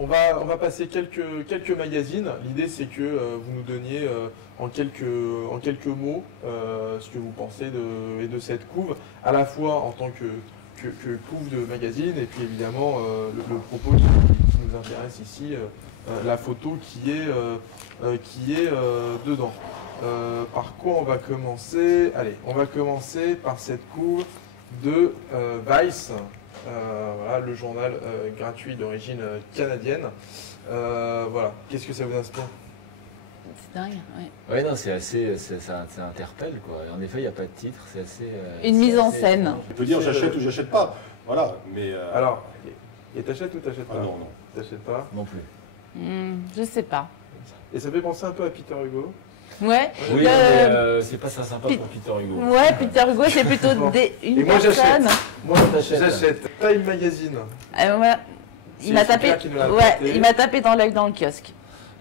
On va passer quelques magazines. L'idée, c'est que vous nous donniez en quelques mots ce que vous pensez de cette couve, à la fois en tant que couve de magazine, et puis évidemment le propos qui nous intéresse ici, la photo qui est dedans. Par quoi on va commencer? Allez, on va commencer par cette couve de Vice. Voilà, le journal gratuit d'origine canadienne. Voilà, qu'est-ce que ça vous inspire? C'est dingue, ouais. Ouais, non, c'est assez, ça interpelle, quoi. En effet, il n'y a pas de titre, c'est assez... Une mise en scène. On peut dire j'achète ou j'achète pas, voilà, mais... Alors, et t'achètes ou t'achètes pas? Ah non, non. T'achètes pas? Non plus. Je sais pas. Et ça fait penser un peu à Peter Hugo. Ouais. Oui, mais c'est pas ça sympa pour Peter Hugo. Ouais, Peter Hugo, c'est plutôt Bon. une Et moi, personne. Moi, j'achète Time Magazine. Ouais. C'est Il m'a tapé. Sophia qui nous l'a Ouais, prêté. il m'a tapé dans l'œil dans le kiosque.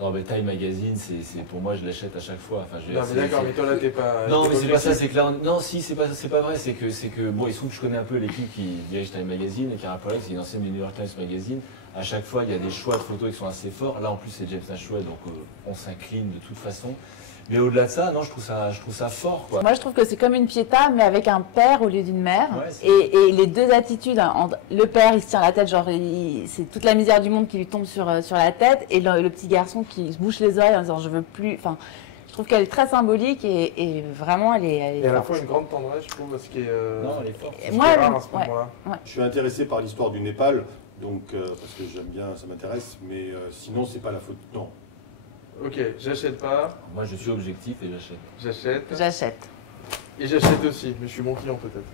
Non, mais Time Magazine, c'est pour moi, je l'achète à chaque fois. Enfin, Non, mais d'accord, mais toi là, t'es pas... Non, t'es mais c'est pas ça, objectif. c'est que là, non, si, c'est pas vrai, c'est que, bon, il se trouve que je connais un peu l'équipe qui dirige Time Magazine, et Cara Pollack, c'est une ancienne du New York Times Magazine. À chaque fois, il y a des choix de photos qui sont assez forts. Là, en plus, c'est James Nashua, donc on s'incline de toute façon. Mais au-delà de ça, non, je trouve ça fort, quoi. Moi, je trouve que c'est comme une Pietà, mais avec un père au lieu d'une mère. Ouais, Et les deux attitudes, hein, le père, il se tient la tête, genre, c'est toute la misère du monde qui lui tombe sur la tête, et le petit garçon qui se bouche les oreilles en disant je veux plus. Enfin, je trouve qu'elle est très symbolique et vraiment, elle est Et à la forte. fois une grande tendresse, je trouve, ce qui est, Non, elle est forte. ce qui Moi, est rare à ce ouais. moment-là. Je suis intéressé par l'histoire du Népal, donc, parce que j'aime bien, ça m'intéresse, mais sinon, c'est pas la faute. Non. Ok, j'achète pas, Moi, je suis objectif et j'achète. j'achète, J'achète. et j'achète aussi, mais je suis bon client peut-être.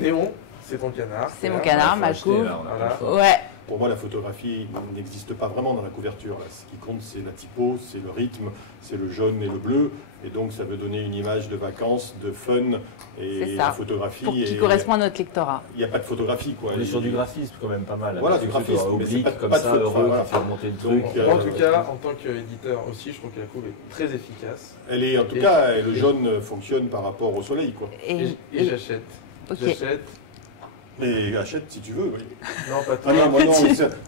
Néon, c'est ton canard. C'est mon Claire. canard, Faut ma acheter, couve. là, on a Voilà. pas le choix. Ouais. Pour moi, la photographie n'existe pas vraiment dans la couverture. Là. Ce qui compte, c'est la typo, c'est le rythme, c'est le jaune et le bleu. Et donc, ça veut donner une image de vacances, de fun et C'est de ça. photographie. Pour qu'il et correspond à notre lectorat. il n'y a pas de photographie, quoi. On est sur du graphisme quand même pas mal. Voilà, Avec du ce truc graphisme, mais c'est oblique, comme pas de ça, faute, heureux, voilà. qui fait remonter le truc. Donc, En tout cas, en tant qu'éditeur aussi, je trouve que la couve est très efficace. Elle est, en tout cas, le jaune fonctionne par rapport au soleil, quoi. Et j'achète. Ok. J'achète. Mais achète si tu veux, oui. Non, pas Ah tout. non,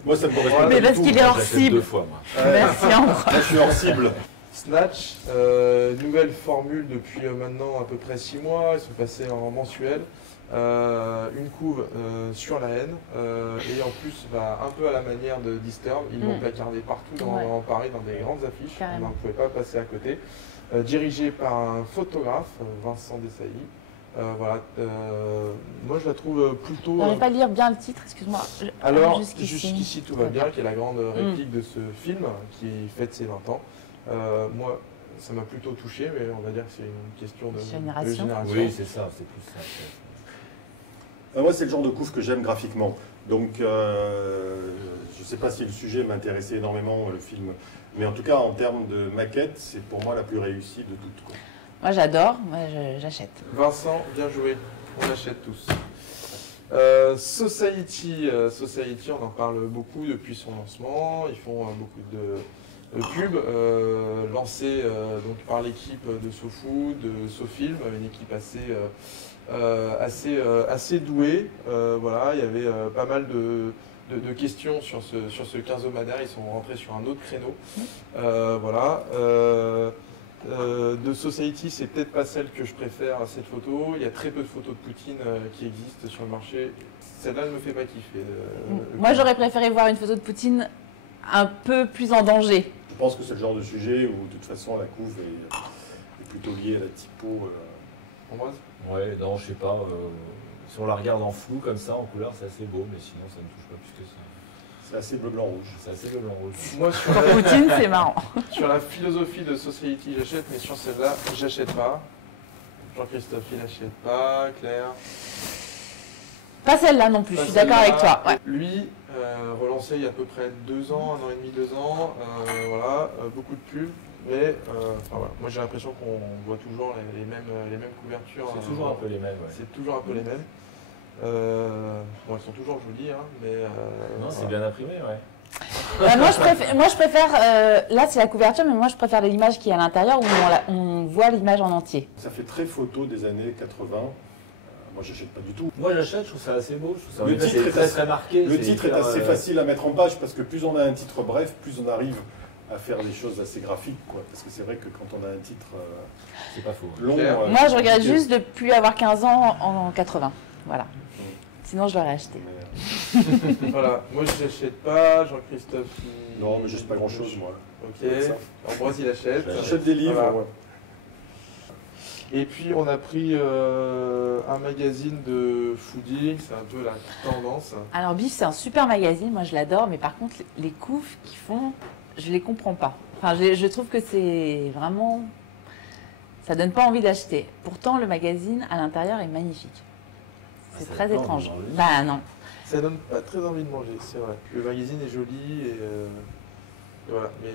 moi, ça me correspond Mais pas parce du qu'il tout. est hors J'achète cible. 2 fois, moi. Merci, Ambre. Là, je suis hors cible. Snatch, nouvelle formule depuis maintenant à peu près 6 mois. Ils sont passés en mensuel. Une couve sur la haine et en plus un peu à la manière de Disturb. Ils l'ont placardé partout en Paris dans des grandes affiches. Carrément. On ne pouvait pas passer à côté. Dirigé par un photographe, Vincent Desailly. Voilà, moi je la trouve plutôt. On n'arrive pas à lire bien le titre, excuse-moi. Alors, Jusqu'ici. jusqu'ici tout va bien, qui est la grande réplique de ce film qui fête ses 20 ans. Moi, ça m'a plutôt touché, mais on va dire que c'est une question de Génération. Oui, c'est ça, c'est plus ça. Moi, c'est le genre de couve que j'aime graphiquement. Donc, je ne sais pas si le sujet m'intéressait énormément, le film. Mais en tout cas, en termes de maquette, c'est pour moi la plus réussie de toutes, quoi. Moi, j'adore. Moi, j'achète. Vincent, bien joué, on achète tous. Society, on en parle beaucoup depuis son lancement. Ils font beaucoup de pubs lancés donc par l'équipe de SoFood, de SoFilm, une équipe assez douée. Voilà, il y avait pas mal de questions sur ce quinzomadaire. Ils sont rentrés sur un autre créneau. Voilà. De Society, c'est peut-être pas celle que je préfère, cette photo. Il y a très peu de photos de Poutine qui existent sur le marché. Celle-là ne me fait pas kiffer. Moi, j'aurais préféré voir une photo de Poutine un peu plus en danger. Je pense que c'est le genre de sujet où, de toute façon, la couve est plutôt liée à la typo. Ambroise ? Ouais, non, je sais pas. Si on la regarde en flou comme ça, en couleur, c'est assez beau, mais sinon, ça ne me touche pas plus que ça. C'est assez bleu, blanc, rouge. C'est assez bleu, blanc, rouge. Moi, sur Pour Poutine, c'est marrant. sur la philosophie de Society, j'achète, mais sur celle-là, j'achète pas. Jean-Christophe, il n'achète pas. Claire. Pas celle-là non plus, je suis d'accord avec toi. Ouais. Lui, relancé il y a à peu près 2 ans, 1 an et demi, 2 ans. Voilà, beaucoup de pubs. Mais enfin, voilà. Moi, j'ai l'impression qu'on voit toujours les mêmes couvertures. C'est toujours un peu les mêmes, ouais. C'est toujours un peu les mêmes. Bon, elles sont toujours jolies, hein, mais. Non, c'est voilà. bien imprimé, ouais. Moi, je préfère là, c'est la couverture, mais moi, je préfère l'image qui est à l'intérieur où on voit l'image en entier. Ça fait très photo des années 80. moi j'achète pas du tout. Moi j'achète, je trouve ça assez beau, je trouve ça Le titre est très, assez- très marqué. Le c'est titre est hyper, assez facile à mettre en page parce que plus on a un titre bref, plus on arrive à faire des choses assez graphiques, quoi. Parce que c'est vrai que quand on a un titre C'est pas faux. long... Claire. Moi, je regrette compliqué. juste de ne plus avoir 15 ans en 80. Voilà. Sinon, je l'aurais acheté. Mais, Voilà, moi je n'achète pas, Jean-Christophe. non, mais j'achète pas grand-chose, moi. Ok, Ça. Ambroise il achète. J'achète des livres, Voilà. ouais. Et puis on a pris un magazine de foodie, c'est un peu la tendance. Alors, Bif, c'est un super magazine. Moi, je l'adore. Mais par contre, les couves qu'ils font, je les comprends pas. Enfin, je trouve que c'est vraiment... Ça donne pas envie d'acheter. Pourtant, le magazine, à l'intérieur, est magnifique. C'est ça très donne pas étrange. envie de manger. Bah non. Ça donne pas très envie de manger, c'est vrai. Le magazine est joli et voilà, mais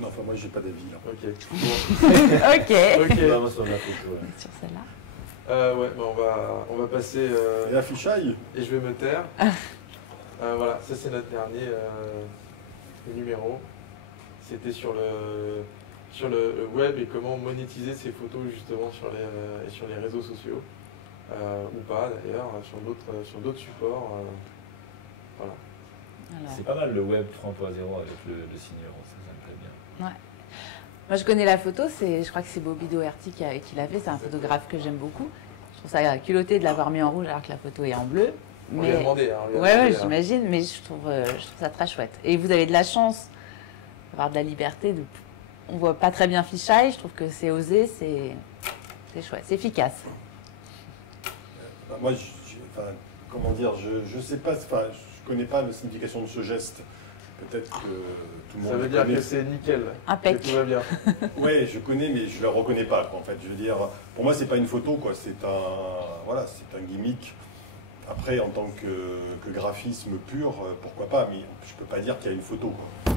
Non, enfin, moi, j'ai pas d'avis, là. ok. Bon. Ok. Ok. Non, moi, c'est pas ma photo. Ouais. Sur celle-là. Ouais, bah, on va passer Et affichaille et je vais me taire. Voilà, ça c'est notre dernier numéro. C'était sur le web et comment monétiser ses photos justement sur les réseaux sociaux. Ou pas d'ailleurs, sur d'autres supports. Voilà. Alors, C'est pas mal le web 3.0 avec le Signeron, ça me plaît bien. moi, je connais la photo. Je crois que c'est Bobby Doherty qui l'a fait. C'est un photographe que j'aime beaucoup. Je trouve ça culotté de l'avoir mis en rouge alors que la photo est en bleu. On lui a demandé. Hein, on lui a Ouais, demandé, hein. j'imagine, mais je trouve ça très chouette. Et vous avez de la chance d'avoir de la liberté. On voit pas très bien Fisheye, je trouve que c'est osé, c'est chouette, c'est efficace. Bah, moi, enfin, comment dire, je sais pas, enfin, je connais pas la signification de ce geste. Peut-être que tout le monde Ça veut le dire connaît. que c'est nickel. Impec. Que tout va bien. Ouais, je connais, mais je la reconnais pas, quoi, en fait. Je veux dire, pour moi, c'est pas une photo, quoi. Voilà, c'est un gimmick. Après, en tant que graphisme pur, pourquoi pas, mais je peux pas dire qu'il y a une photo, quoi.